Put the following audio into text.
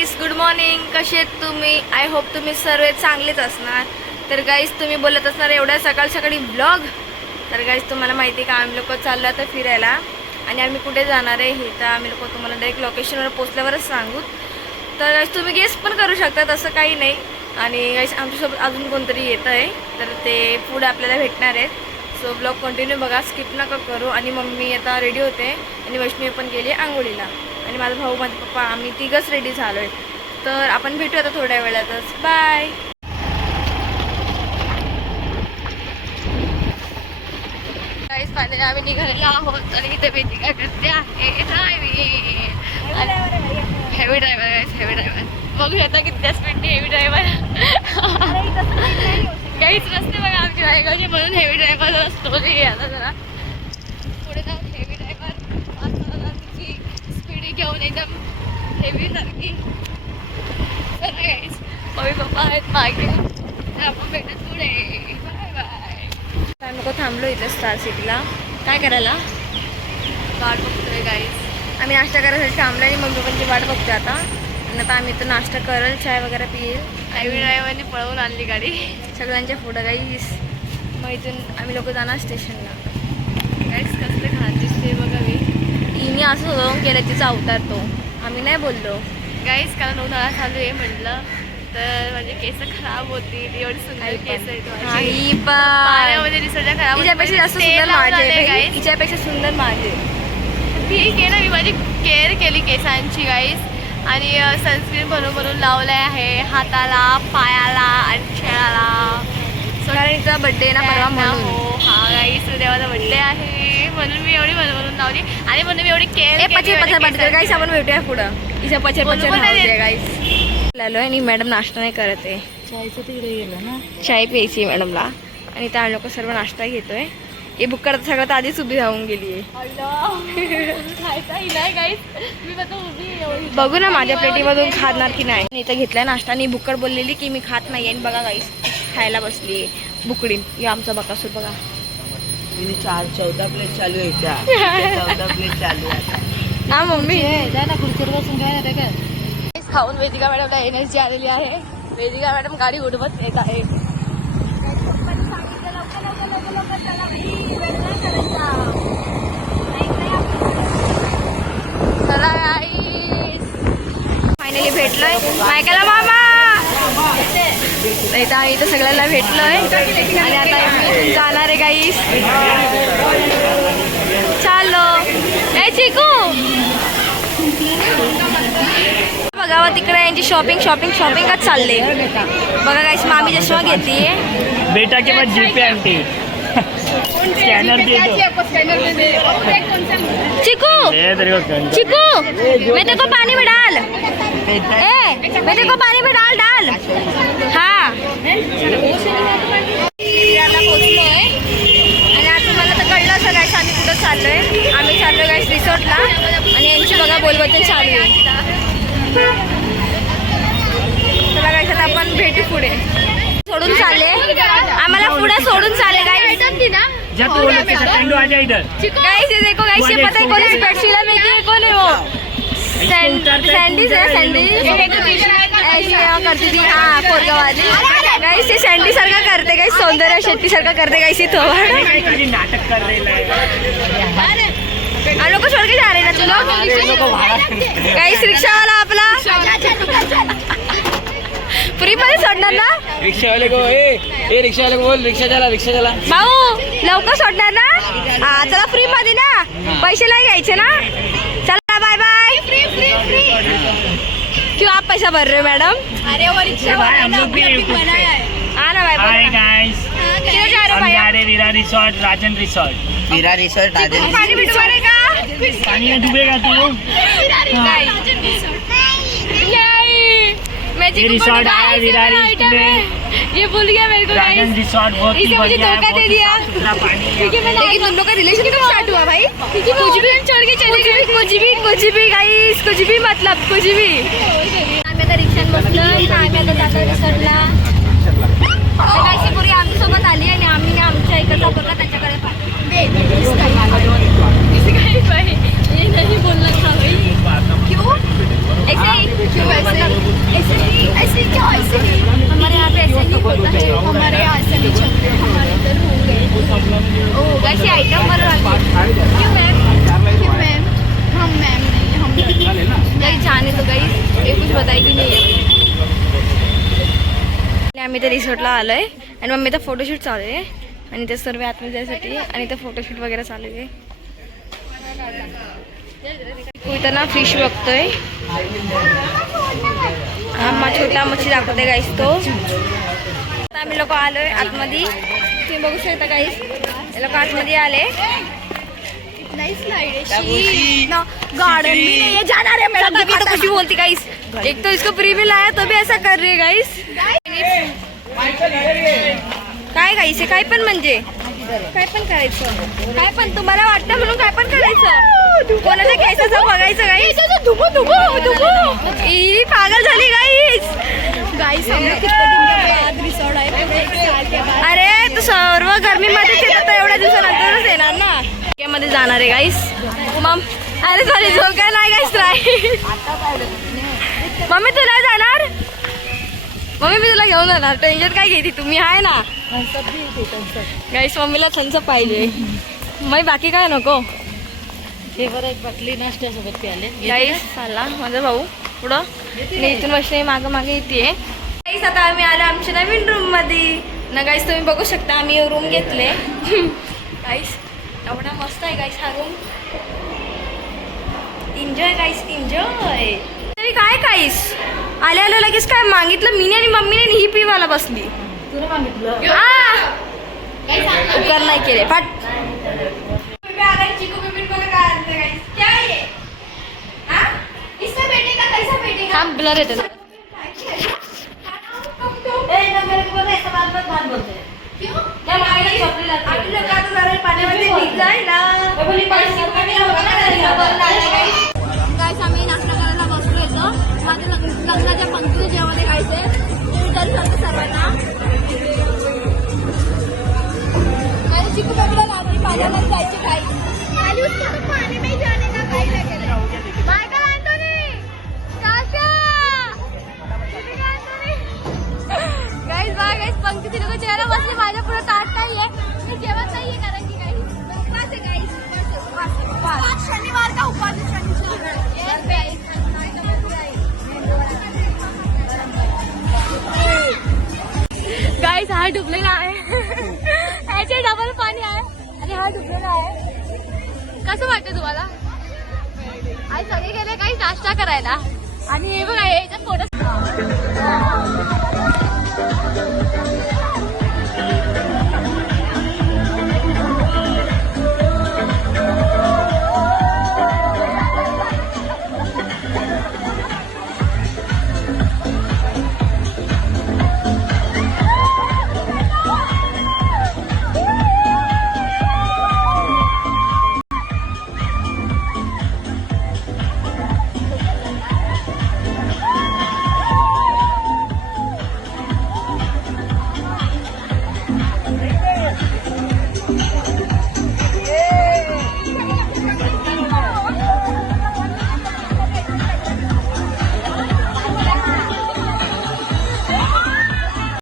Guys, good morning. कसे आहेत तुम्ही? आय होप तुम्ही सर्व चांगलेच असणार. तर गाईज, तुम्ही बोलत असणार एवढ्या सकाळ सकाळी ब्लॉग. तर गाईज, तुम्हाला माहिती आहे का आम्ही लोक चाललो आता फिरायला आणि आम्ही कुठे जाणार आहे हे तर आम्ही लोक तुम्हाला डायरेक्ट लोकेशनवर पोचल्यावरच सांगू. तर गाईज, तुम्ही गेस पण करू शकता, तसं काही नाही. आणि गाईज, आमच्यासोबत अजून कोणतरी येतं आहे तर ते पुढे आपल्याला भेटणार आहेत. सो ब्लॉग कंटिन्यू बघा, स्किप नका करू. आणि मम्मी आता रेडी होते आणि वैष्णवी पण गेली आंघोळीला आणि माझा भाऊ माझे पप्पा आम्ही तिघंच रेडी झालो आहे. तर आपण भेटू आता थोड्या वेळातच. बाय. गाईस, फायनली आम्ही निघालेलो आहोत आणि इथे बेटी काय करते आहे ड्रायव्हिंग. हेवी ड्रायव्हर गाईस, हेवी ड्रायव्हर. बघूया आता किती स्पीडने हेवी ड्रायव्हर. काहीच रस्ते बघा आमच्या रायगावचे म्हणून हेवी ड्रायव्हर असतो. आता जरा पुढे जाऊन हेवी ड्रायव्हर तिची स्पीड घेऊन एकदम हेवी सारखी. तर गाईस, मम्मी पप्पा आहेत मागे तर आपण भेटत पुढे. Bye bye. काय नको थांबलो इथे स्टार सिटीला काय करायला वाट बघतोय गाईस. आम्ही नाश्ता करायसाठी थांबलो आणि मम्मी पप्पांची वाट बघतोय आता. आणि आता आम्ही तर नाश्ता करल, चाय वगैरे पिईल. हेवी ड्रायव्हरने पळवून आणली गाडी सगळ्यांच्या पुढं गाईस. मग इथून आम्ही लोक जाणार स्टेशनला. गाईस, कसले घाण दिसते बघा. मी असं जाऊन केलं तिचा अवतार तो आम्ही नाही बोललो गाईस, कारण उन्हाळा चालू आहे म्हटलं तर माझे केस खराब होतील. एवढी सुंदर केस आहेत पाण्यामध्ये निसर्ग खराब. हिच्यापेक्षा जास्त सुंदर माझे, हिच्यापेक्षा सुंदर माझे. ठीक आहे ना, मी माझी केअर केली केसांची गाईस. आणि सनस्क्रीन भरून लावलं आहे हाताला, पायाला आणि छेळाला. कारण तिचा बड्डे ना परवा म्हणून. हो हा गाईस, उद्या माझा बड्डे आहे म्हणून मी एवढी भरून लावली आणि म्हणून मी एवढी केअर. गाईस, आपण भेटूया पुढं. हिच्या पचे गाईस लालो आणि मॅडम नाश्ता नाही करत आहे. चायचं तिकडे गेलं ना, चाय प्यायची मॅडमला आणि त्या लोक सर्व नाश्ता घेतोय. हे बुक करत सगळ्यात आधीच उभी राहून गेली आहे. बघू ना माझ्या प्लेटीमधून खाणार की नाही. इथं घेतलाय नाश्ता आणि बुक्कड बोललेली की मी खात नाही. आणि बघा गाईस, खायला बसली आहे बुकडीन. हे आमचा बकासूर बघा. 14 प्लेट चालू आहे. 14 प्लेट चालू आहे. हा मम्मी जा ना खुर्चीवर बसून काय नाही काय खाऊन वेदिका मॅडमला एनर्जी आलेली आहे. वेदिका मॅडम गाडी उडवत येत आहे. फायनली भेटलोय मायकाला मामा. इथं सगळ्यांना भेटलोय आणि आता जाणार आहे गाईस. चाललो ए चिकू. बघा तिकडे यांची शॉपिंगच चालले. बघा गाईस, मामी चष्मा घेतलीये. बेटा के पास जीपे आंटी स्कैनर दे दो. चिकू मैं तेरे को पानी में डाल. मैं तेरे को पानी में डाल. हाँ पोचलोय आणि आता मला तर कळलं असं गाईस आम्ही कुठं चाललोय. आम्ही चाललोय गाईस रिसॉर्टला आणि यांची बघा बोलबोल चालू आहे. चला गाईस, आता आपण भेटू पुढे. सोडून चालले आम्हाला, पुढे सोडून चालले गाईस. गाइस ये देखो गाइस, ये पता है कौन है स्पेशल में कि कौन है वो सैंडी ऐसी करती थी. हाँ कोरगावाली गाइस, ये सैंडी सारखा करते गाइस, सौंदर्य शेट्टी सारखा करते गाइस. नाटक कर रहे हैं. हम लोग को छोड़ के जा रहे हैं ना तुम लोग. गाइस, रिक्षा वाला आपला फ्री मध्ये सोडणार ना. रिक्षावाले को ए रिक्षावाले को बोल रिक्षा चला भाऊ लवकर सोडणार ना. हा चला, फ्री मध्ये ना, पैसे नाही घ्यायचे ना. चला बाय बाय. क्यों आप पैसा भर रहे हो मैडम? अरे वो रिक्शा हम लोग भी बनाया है. हाँ ना बाय बाय. हाय गाइस, किधर जा रहे हो भैया? वीरा रिसोर्ट, राजन रिसोर्ट. पानी भी डुबाएगा. पानी में डूबेगा तू. ये रिसोर्ट आया वीरा रिसोर्ट में. ये भूल गया मेरे को. राजन रिसोर्ट बहुत ही बढ़िया है, धोखा दे दिया. लेकिन तुम लोग का रिलेशन कब स्टार्ट हुआ भाई? कुछ भी छोड़ के चले गए. कुछ भी गाइस, कुछ भी मतलब कुछ भी. आम्ही आता रिक्षात बसलो. आम्ही आता जातो रिसॉर्टला. गाईस, पूर्वी आमच्यासोबत आली आणि आम्ही आमच्या इकडचा बघा त्याच्याकडे नहीं बोलना था भाई. क्यों ऐसे ही क्यों ऐसे गाइस ये कुछ बताएगी नहीं. आम्ही त्या रिसॉर्टला आलोय आणि मम्मीचा फोटोशूट चालू आहे आणि ते सर्व आतमध्ये जायसाठी आणि ते फोटोशूट वगैरे चालू आहे. इथं फिश बघतोय. हा छोटा मच्छी दाखवते गाईस तो. आता आम्ही लोक आलोय आतमध्ये. तुम्ही बघू शकता गाईस हे लोक आतमध्ये आले. गार्डन भी नहीं है जाना रे मेरा तभी तो कुछ भी बोलती गाइस. एक तो इसको फ्री में लाया तो भी ऐसा कर रही है गाइस. काय गाइस काय पण म्हणजे काय पण करायचं काय पण तुम्हाला वाटतं म्हणून काय पण करायचं. कोणाच्या केसाचं बघायचं गाइस. ही पागल झाली गाइस. गाइस हम लोग कितने दिन के बाद रिसॉर्ट आए पूरे 1 साल के बाद. अरे तो सर्व गर्मीमध्येच येतात तर एवढ्या दिवसानंतरच येणार ना. मध्ये जाणार आहे गाईस. मम अरे सॉरी जो काय नाही गाईस ट्राय. मम्मी तुला जाणार. मम्मी मी तुला घेऊन जाणार. टेन्शन काय घेते तुम्ही आहे ना गाईस. मम्मीला थम्सअप पाहिजे मग बाकी काय नको. हे बरं एक बाटली नाश्त्यासोबत प्याले गाईस चालला माझा भाऊ पुढं. मी इथून वर्षी मागं मागे येते गाईस. आता आम्ही आलो आमच्या नवीन रूम मध्ये ना गाईस. तुम्ही बघू शकता आम्ही रूम घेतले गाईस. एवढा मस्त आहे गाईस हा रूम. एन्जॉय गाईस एन्जॉय. तरी काय गाईस आल्या आल्या लगेच काय मागितलं मीने आणि मम्मीने ही पिवायला बसली. तुला मागितलं कर नाही केले फट. चिकू बिबिन बघा काय आणलं गाईस. क्या है हां इसका बैठेगा कैसा बैठेगा. हम ब्लर येते ना. ए ना मेरे को बोला ऐसा बात बोलते हैं. क्यों क्या मागे चॉकलेट आते आधी लोक आता जरा पाण्यामध्ये भीग जाय ना. बोली पैसे कमी होगा ना तरी बोलला गाईस. गाईस आम्ही नाश्ता करायला बसलो इथं. माझ्या लग्नाच्या पंक्तीचे जेवण आहे खायचे. तुम्ही तरी सांगते सर्वांना. आणि चिकू बेबीला लागली पाण्याला जायचे काही खाली उसको पाणी में जाने का काही लगेगा. मायकल अँटोनी काका गाईस बघा गाईस पंक्तीचे लोक जेवायला बसले. माझ्या पुढे ताट नाहीये. मी जेवत नाहीये कारण की काही उपवास आहे गाईस. उपवास शनिवार का उपवास है. गाईस हा डुबलेला आहे. याचे डबल पाणी आहे आणि हा डुबलेला आहे. कसं वाटतं तुम्हाला. आज सगळे गेले काही नाश्ता करायला आणि हे बघा हे